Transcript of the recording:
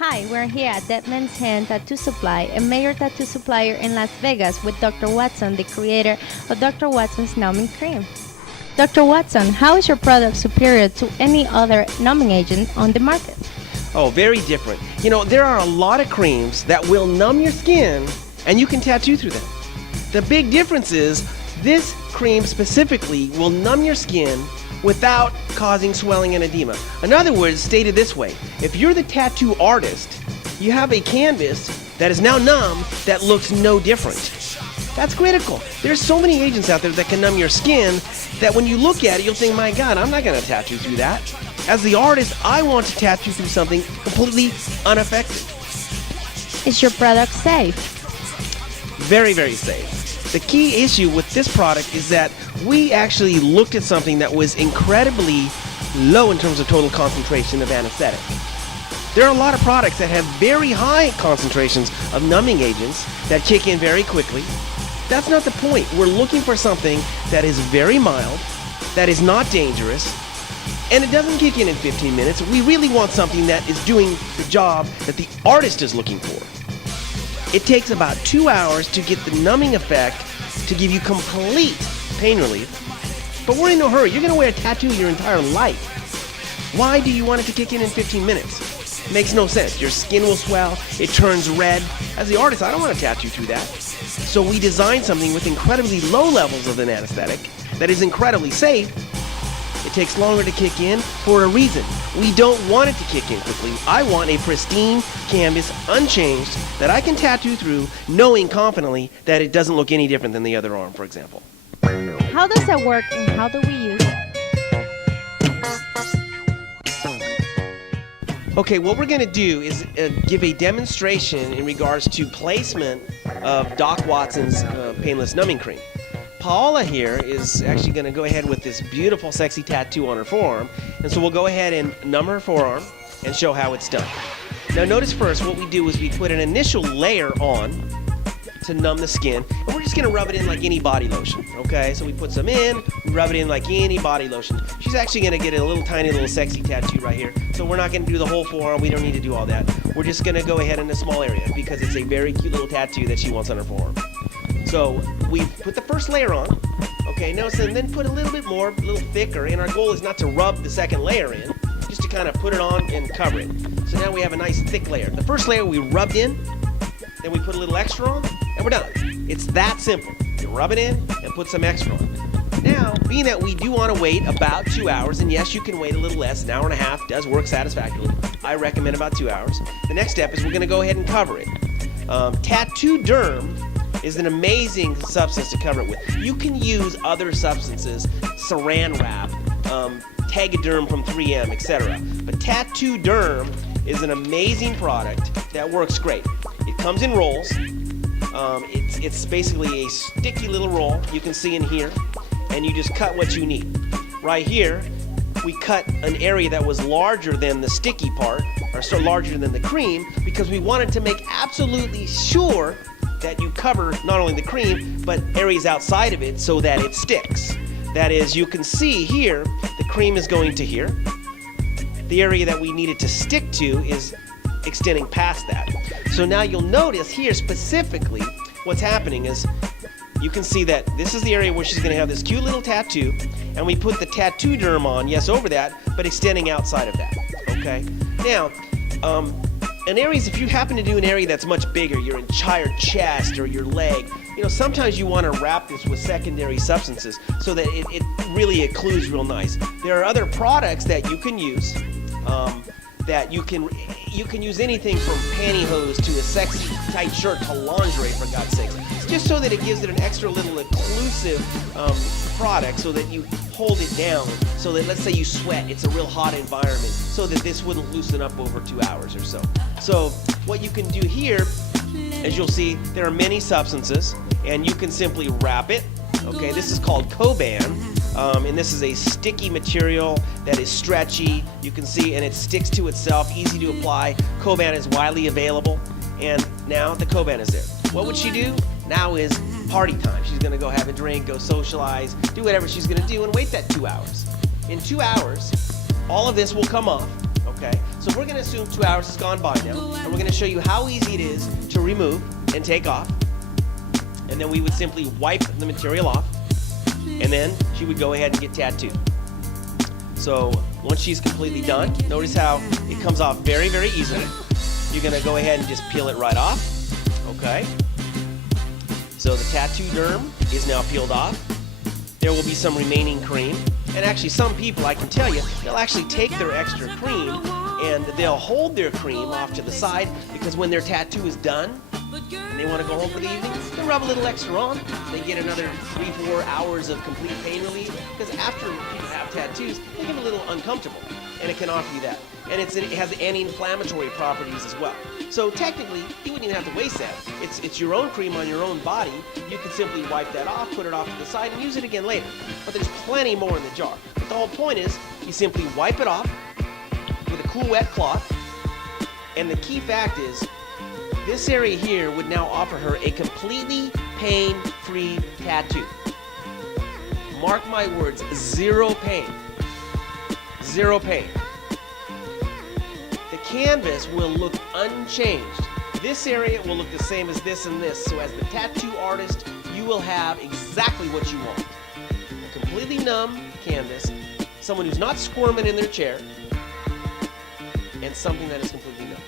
Hi, we're here at Dead Man's Hand Tattoo Supply, a major tattoo supplier in Las Vegas with Dr. Watson, the creator of Dr. Watson's Numbing Cream. Dr. Watson, how is your product superior to any other numbing agent on the market? Oh, very different. You know, there are a lot of creams that will numb your skin and you can tattoo through them. The big difference is this cream specifically will numb your skin without causing swelling and edema. In other words, stated this way, if you're the tattoo artist, you have a canvas that is now numb that looks no different. That's critical. There's so many agents out there that can numb your skin that when you look at it, you'll think, my God, I'm not gonna tattoo through that. As the artist, I want to tattoo through something completely unaffected. Is your product safe? Very, very safe. The key issue with this product is that we actually looked at something that was incredibly low in terms of total concentration of anesthetic. There are a lot of products that have very high concentrations of numbing agents that kick in very quickly. That's not the point. We're looking for something that is very mild, that is not dangerous, and it doesn't kick in 15 minutes. We really want something that is doing the job that the artist is looking for. It takes about 2 hours to get the numbing effect to give you complete pain relief. But we're in no hurry. You're going to wear a tattoo your entire life. Why do you want it to kick in 15 minutes? Makes no sense. Your skin will swell. It turns red. As the artist, I don't want to tattoo through that. So we designed something with incredibly low levels of an anesthetic that is incredibly safe. It takes longer to kick in for a reason. We don't want it to kick in quickly. I want a pristine canvas, unchanged, that I can tattoo through, knowing confidently that it doesn't look any different than the other arm, for example. How does it work and how do we use it? Okay, what we're going to do is give a demonstration in regards to placement of Doc Watson's Painless Numbing Cream. Paola here is actually going to go ahead with this beautiful, sexy tattoo on her forearm. And so we'll go ahead and numb her forearm and show how it's done. Now notice first, what we do is we put an initial layer on to numb the skin. And we're just going to rub it in like any body lotion, okay? So we put some in, we rub it in like any body lotion. She's actually going to get a little tiny little sexy tattoo right here. So we're not going to do the whole forearm. We don't need to do all that. We're just going to go ahead in a small area because it's a very cute little tattoo that she wants on her forearm. So we put the first layer on, okay, now so then put a little bit more, a little thicker, and our goal is not to rub the second layer in, just to kind of put it on and cover it. So now we have a nice thick layer. The first layer we rubbed in, then we put a little extra on, and we're done. It's that simple. You rub it in and put some extra on. Now, being that we do want to wait about 2 hours, and yes, you can wait a little less, an hour and a half does work satisfactorily. I recommend about 2 hours. The next step is we're going to go ahead and cover it. Tattoo Derm is an amazing substance to cover it with. You can use other substances, saran wrap, Tegaderm from 3M, etc. But Tattoo Derm is an amazing product that works great. It comes in rolls. It's basically a sticky little roll you can see in here, and you just cut what you need. Right here, we cut an area that was larger than the sticky part, or so larger than the cream, because we wanted to make absolutely sure that you cover not only the cream, but areas outside of it so that it sticks. That is, you can see here, the cream is going to here. The area that we need it to stick to is extending past that. So now you'll notice here specifically what's happening is you can see that this is the area where she's going to have this cute little tattoo, and we put the Tattoo Derm on, yes, over that, but extending outside of that, okay? Now, in areas, if you happen to do an area that's much bigger, your entire chest or your leg, you know, sometimes you want to wrap this with secondary substances so that it really occludes real nice. There are other products that you can use that you can use anything from pantyhose to a sexy tight shirt to lingerie, for God's sakes, just so that it gives it an extra little occlusive product so that you hold it down, so that let's say you sweat, it's a real hot environment, so that this wouldn't loosen up over 2 hours or so. So what you can do here, as you'll see, there are many substances, and you can simply wrap it. Okay, this is called Coban, and this is a sticky material that is stretchy, you can see, and it sticks to itself, easy to apply. Coban is widely available, and now the Coban is there. What would she do? Now is party time. She's gonna go have a drink, go socialize, do whatever she's gonna do, and wait that 2 hours. In 2 hours, all of this will come off, Okay, so we're going to assume 2 hours has gone by now, and we're going to show you how easy it is to remove and take off. And then we would simply wipe the material off, and then she would go ahead and get tattooed. So once she's completely done, notice how it comes off very, very easily. You're going to go ahead and just peel it right off. Okay. So the tattoo derm is now peeled off. There will be some remaining cream. And actually some people, I can tell you, they'll actually take their extra cream and they'll hold their cream off to the side, because when their tattoo is done and they want to go home for the evening, they'll rub a little extra on. They get another 3-4 hours of complete pain relief, because after people have tattoos, they get a little uncomfortable, and it can offer you that. And it has anti-inflammatory properties as well. So technically, you wouldn't even have to waste that. It's your own cream on your own body. You can simply wipe that off, put it off to the side, and use it again later. But there's plenty more in the jar. But the whole point is, you simply wipe it off with a cool, wet cloth. And the key fact is, this area here would now offer her a completely pain-free tattoo. Mark my words, zero pain. Zero pain. The canvas will look unchanged. This area will look the same as this and this. So as the tattoo artist, you will have exactly what you want. A completely numb canvas, someone who's not squirming in their chair, and something that is completely numb.